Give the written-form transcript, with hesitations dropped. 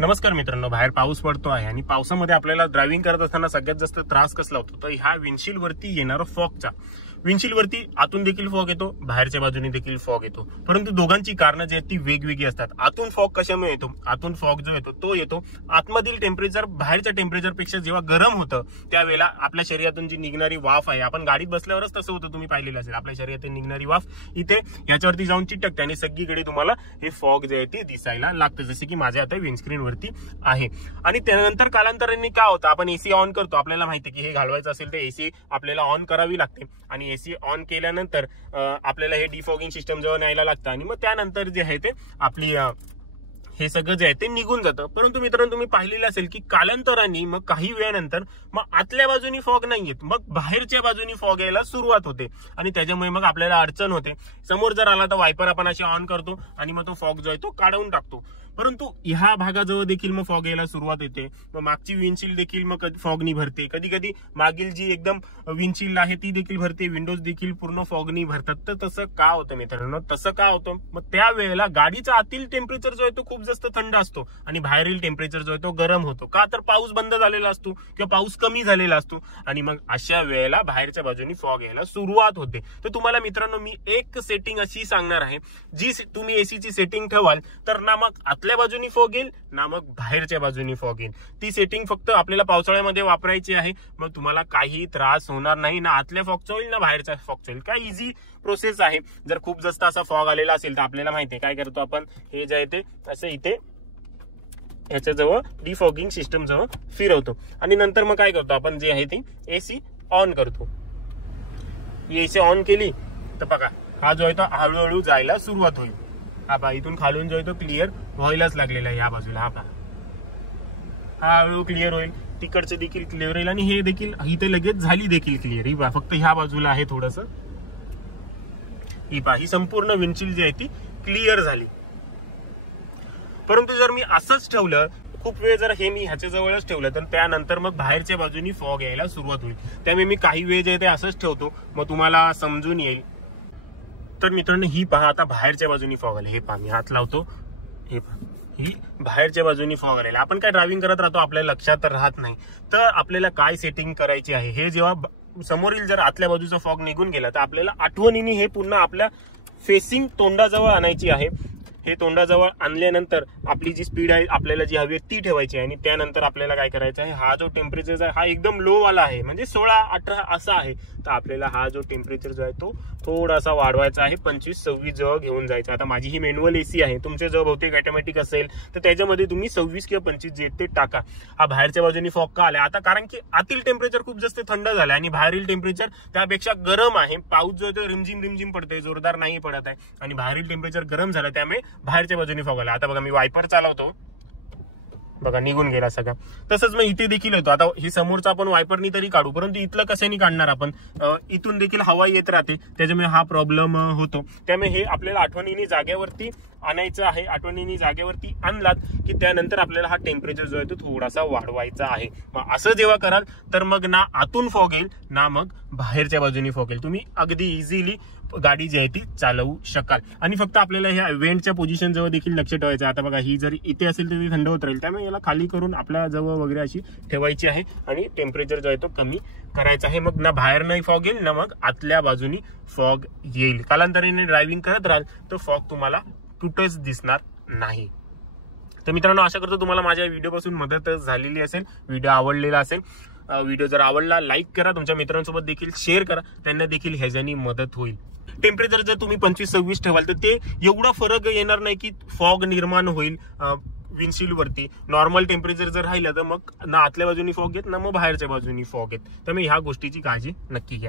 नमस्कार मित्रांनो, बाहेर पाऊस पडतो आहे आणि पावसामध्ये आपल्याला ड्रायव्हिंग करत असताना सगळ्यात जास्त त्रास कसला होतो तर ह्या विंडशील्ड वरती येणारा फॉगचा. विंडशील्ड वरती आतून देखील फॉग येतो, बाहेरच्या बाजूने देखील फॉग येतो, परंतु दोघांची कारणं जी आहेत ती वेगवेगळी असतात. आतून फॉग कशामुळे येतो? आतून फॉग जो येतो तो येतो आतमधील टेम्परेचर बाहेरच्या टेम्परेचर पेक्षा जेव्हा गरम होतं त्यावेळेला आपल्या शरीरातून जी निघणारी वाफ आहे, आपण गाडीत बसल्यावरच तसं होतं, तुम्ही पाहिलेलं असेल, आपल्या शरीरातून निघणारी वाफ इथे याच्यावरती जाऊन चिटकते आणि सगळीकडे तुम्हाला हे फॉग जे आहे ते दिसायला लागतं, जसे की माझ्या आता विंडस्क्रीन वरती आहे. आणि त्यानंतर कालांतराने काय होतं, आपण एसी ऑन करतो, आपल्याला माहिती की हे घालवायचं असेल तर एसी आपल्याला ऑन करावी लागते आणि एसी ऑन केल्यानंतर आपल्याला हे डिफॉगिंग सिस्टम जेव्हा न्यायला लागतं आणि मग त्यानंतर जे आहे ते आपली हे सगळं जे आहे ते निघून जातं. परंतु मित्रांनो, तुम्ही पाहिलेलं असेल की कालांतराने मग काही वेळानंतर मग आतल्या बाजूनी फॉग नाही येत, मग बाहेरच्या बाजूनी फॉग यायला सुरुवात होते आणि त्याच्यामुळे मग आपल्याला अडचण होते. समोर जर आला तर वायपर आपण अशी ऑन करतो आणि मग तो फॉग जो आहे तो काढून टाकतो, परंतु ह्या भागाजवळ देखील मग फॉग यायला सुरुवात होते. मग मागची विंडशील्ड देखील मग फॉगनी भरते, कधी कधी मागील जी एकदम विंडशील्ड आहे ती देखील भरते, विंडोज देखील पूर्ण फॉगनी भरतात. तर तसं का होतं मित्रांनो? तसं का होतं? मग त्यावेळेला गाडीचा आतील टेम्परेचर जो आहे तो खूप जास्त थंड असतो आणि बाहेरील टेम्परेचर जो आहे तो गरम होतो. का तर पाऊस बंद झालेला असतो किंवा पाऊस कमी झालेला असतो आणि मग अशा वेळेला बाहेरच्या बाजूनी फॉग यायला सुरुवात होते. तर तुम्हाला मित्रांनो मी एक सेटिंग अशी सांगणार आहे, जी तुम्ही एसीची सेटिंग ठेवाल तर ना मग आतल्या बाजूनी फॉग येईल ना मग बाहेरच्या बाजूनी फॉग येईल. ती सेटिंग फक्त आपल्याला पावसाळ्यामध्ये वापरायची आहे, मग तुम्हाला काही त्रास होणार नाही, ना आतल्या फॉगचा होईल ना बाहेरच्या फॉगचा होईल. काय इझी प्रोसेस आहे. जर खूप जास्त असा फॉग आलेला असेल तर आपल्याला माहिती आहे काय करतो आपण, हे जे आहे ते असं इथे याच्याजवळ डिफॉगिंग सिस्टम जवळ फिरवतो आणि नंतर मग काय करतो आपण, जे आहे ते एसी ऑन करतो. एसी ऑन केली तर बघा हा जो आहे तो हळूहळू जायला सुरुवात होईल. हा पहा, इथून खालून जो आहे तो क्लिअर व्हायलाच लागलेला आहे या बाजूला. हा पहा, हा हळूहळू क्लिअर होईल, तिकडचं देखील क्लिअर होईल आणि हे देखील इथे लगेच झाली देखील क्लिअर. ही पहा, फक्त ह्या बाजूला आहे थोडस. ही पहा, ही संपूर्ण विंडशील्ड जी आहे ती क्लिअर झाली. परंतु जर मी असंच ठेवलं खूप वेळ, जर हे मी ह्याच्या जवळच ठेवलं तर त्यानंतर मग बाहेरच्या बाजूनी फॉग यायला सुरुवात होईल. त्यामुळे मी काही वेळ जे आहे ते असंच ठेवतो, मग तुम्हाला समजून येईल. तर मित्रांनो ही पहा, आता बाहेरच्या बाजूनी फॉग आले. हे पहा, मी हात लावतो, हे पहा, ही बाहेरच्या बाजूनी फॉग आलेला. आपण काय ड्रायव्हिंग करत राहतो, आपल्याला लक्षात राहत नाही. तर आपल्याला काय सेटिंग करायची आहे, हे जेव्हा समोरील जर आतल्या बाजूचा फॉग निघून गेला तर आपल्याला आठवणीने हे पुन्हा आपल्या फेसिंग तोंडाजवळ आणायची आहे. हे तोंडाजवळ आणल्यानंतर आपली जी स्पीड आहे आपल्याला जी हवी आहे ती ठेवायची आहे आणि त्यानंतर आपल्याला काय करायचं आहे, हा जो टेम्परेचर आहे हा एकदम लो वाला आहे, म्हणजे 16-18 असा आहे. तर आपल्याला हा जो टेम्परेचर जो आहे तो थोडासा वाढवायचा आहे, 25-26 जवळ घेऊन जायचा. आता माझी ही मॅन्युअल एसी आहे, तुमच्या जवळ बहुतेक ऑटोमॅटिक असेल तर त्याच्यामध्ये तुम्ही 26 किंवा 25 जे ते टाका. हा बाहेरच्या बाजूने फॉग का आला? आता कारण की आतील टेम्परेचर खूप जास्त थंड झालं आणि बाहेरील टेम्परेचर त्यापेक्षा गरम आहे. पाऊस जो आहे तो रिमझिम रिमझिम पडतोय, जोरदार नाही पडत आहे आणि बाहेरील टेम्परेचर गरम झालं, त्यामुळे बाहेरच्या बाजूने फॉग आला. आता बघा मी वायपर चालवतो, बघा निघून गेला सगळा. तसंच मग इथे देखील येतो. आता हे समोरचा आपण वायपरनी तरी काढू, परंतु इथलं कशाने काढणार आपण, इथून देखील हवा येत राहते, त्याच्यामुळे हा प्रॉब्लेम होतो. त्यामुळे हे आपल्याला आठवणीने जागेवरती आणायचं आहे. आठवणीने जागेवरती आणलात की त्यानंतर आपल्याला हा टेम्परेचर जो आहे तो थोडासा वाढवायचा आहे. मग असं जेव्हा कराल तर मग ना आतून फॉग येईल ना मग बाहेरच्या बाजूने फॉग येईल. तुम्ही अगदी इझिली गाडी जी आहे ती चालवू शकाल. आणि फक्त आपल्याला ह्या वेंटच्या पोझिशन जवळ देखील लक्ष ठेवायचं. आता बघा ही जर इथे असेल तर ती थंड होत राहील, त्यामुळे याला खाली करून आपल्या जवळ वगैरे अशी ठेवायची आहे आणि टेम्परेचर जो आहे तो कमी करायचा आहे. मग ना बाहेर नाही फॉग येईल ना मग आतल्या बाजूनी फॉग येईल. कालांतराने ड्रायव्हिंग करत राहाल तर फॉग तुम्हाला कुठेच दिसणार नाही. तर मित्रांनो, आशा करतो तुम्हाला माझ्या व्हिडिओपासून मदत झालेली असेल, व्हिडिओ आवडलेला असेल. व्हिडिओ जर आवडला लाईक करा, तुमच्या मित्रांसोबत देखील शेअर करा, त्यांना देखील ह्याच्यानी मदत होईल. टेम्परेचर जर तुम्ही 25-26 ठेवाल तर ते एवढा फरक येणार नाही की फॉग निर्माण होईल विंडशील्ड वरती. नॉर्मल टेम्परेचर जर राहिलं तर मग ना आतल्या बाजूनी फॉग येत ना मग बाहेरच्या बाजूनी फॉग येत. त्यामुळे ह्या गोष्टीची काळजी नक्की घ्या.